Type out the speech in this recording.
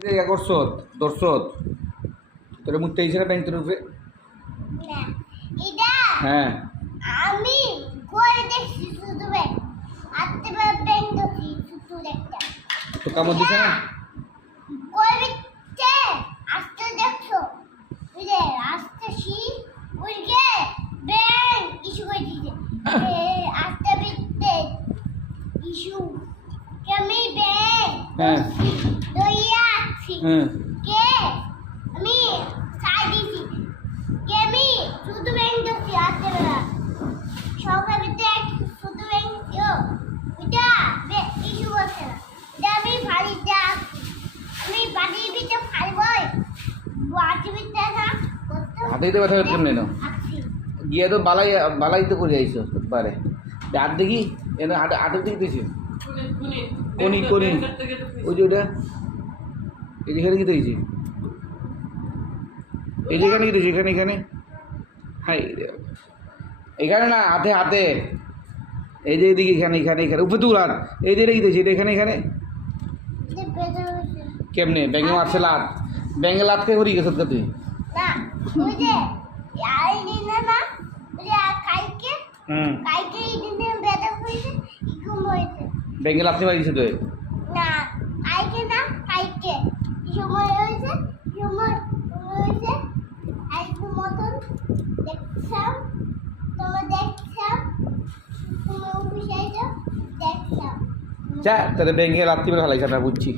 ইয়া করছত দর্শত তোর মুখটা ইসারা ব্যাংকের উপরে না এটা হ্যাঁ আমি করে দেখছি শুধু ব্যাংক আতে ব্যাংক দেখছি শুধু একটা তো কামড় দিছে না কইতে আস্তে দেখছো বুঝলে আস্তে শি উইগে ব্যাংক ইস্যু করে দিছে আস্তে বিতে ইস্যু কেমি ব্যাংক হ্যাঁ দইয়া আছি হ্যাঁ কে আমি সাই দিছি কেমি শুধু ব্যাংক দেখছি আস্তে বেলা সকালে দেখ শুধু ব্যাংক এটা ইস্যু আছে না এটা আমি ভারী দেখ আমি বাড়ির ভিতরে ফাইবই বাড়ির ভিতরে না হাতেই তো ব্যথা হচ্ছে না গিয়ে তো বালাই তো করে আইছো বারে হাত দেখি এনে হাটের দিকে দিয়েছি কোনি কোনি ওই যে ওটা এখানে কি দিয়েছি এই যে এখানে কি দিয়েছি এখানে এখানে হাই এখানে না হাতে হাতে এই যে এদিকে এখানে এখানে এখানে উপরে তুলার এই যে এটা কি দিয়েছি এটা এখানে এখানে কেমনে ব্যাঙ্গে মারছে লাত ব্যাঙ্গে লাত খেয়ে করি গেছ তুই না ওই যে এই দিনে না ওই যে কালকে কালকে এই দিনে বেদা হইছে ঘুম হইছে ব্যাঙ্গে লাত খেয়ে মারিছে তুই না কালকে না কালকে সময় হইছে সময় হইছে আইকু মতন দেখছাম তোমার দেখছাম তুমি অফিসে যাও দেখছাম যা তাহলে ব্যাঙ্গে লাত খেয়ে ফেলাইছে আমরা বুঝছি